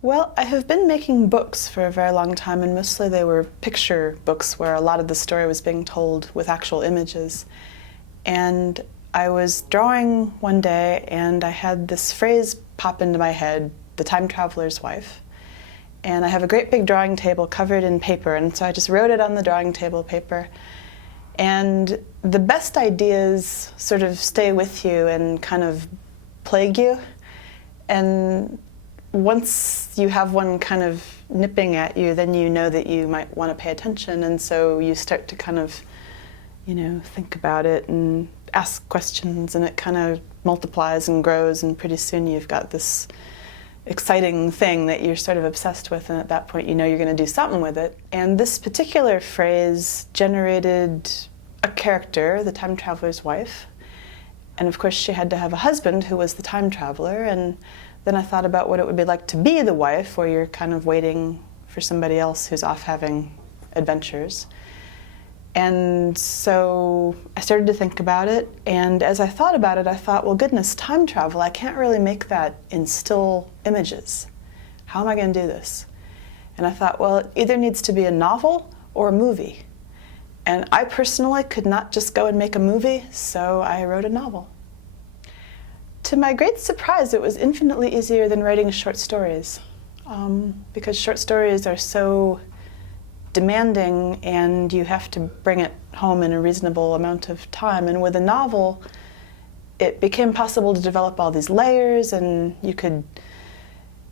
Well, I have been making books for a very long time, and mostly they were picture books where a lot of the story was being told with actual images. And I was drawing one day and I had this phrase pop into my head, the time traveler's wife. And I have a great big drawing table covered in paper, and so I just wrote it on the drawing table paper. And the best ideas sort of stay with you and kind of plague you. And once you have one kind of nipping at you, then you know that you might want to pay attention, and so you start to kind of, think about it and ask questions, and it kind of multiplies and grows, and pretty soon you've got this exciting thing that you're sort of obsessed with, and at that point you know you're going to do something with it. And this particular phrase generated a character, the time traveler's wife, and of course she had to have a husband who was the time traveler, and then I thought about what it would be like to be the wife, where you're kind of waiting for somebody else who's off having adventures. And so I started to think about it, and as I thought about it, I thought, well, goodness, time travel, I can't really make that in still images. How am I going to do this? And I thought, well, it either needs to be a novel or a movie. And I personally could not just go and make a movie, so I wrote a novel. To my great surprise, it was infinitely easier than writing short stories, because short stories are so demanding and you have to bring it home in a reasonable amount of time. And with a novel, it became possible to develop all these layers, and you could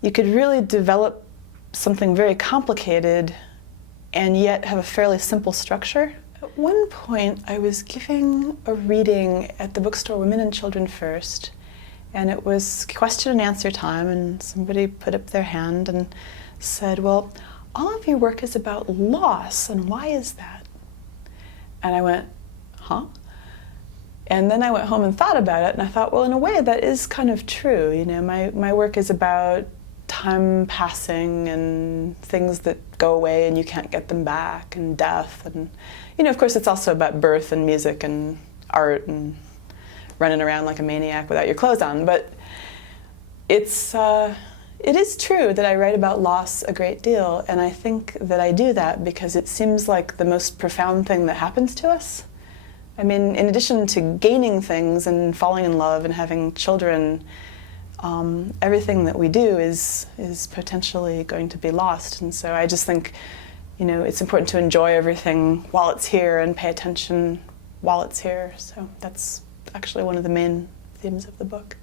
really develop something very complicated and yet have a fairly simple structure. At one point, I was giving a reading at the bookstore Women and Children First, and it was question and answer time, and somebody put up their hand and said, well, all of your work is about loss, and why is that? And I went, huh? And then I went home and thought about it, and I thought, well, in a way that is kind of true. My work is about time passing and things that go away and you can't get them back, and death, and of course it's also about birth and music and art and running around like a maniac without your clothes on. But it is true that I write about loss a great deal, and I think that I do that because it seems like the most profound thing that happens to us. I mean, in addition to gaining things and falling in love and having children, everything that we do is potentially going to be lost. And so I just think, it's important to enjoy everything while it's here and pay attention while it's here. So that's actually one of the main themes of the book.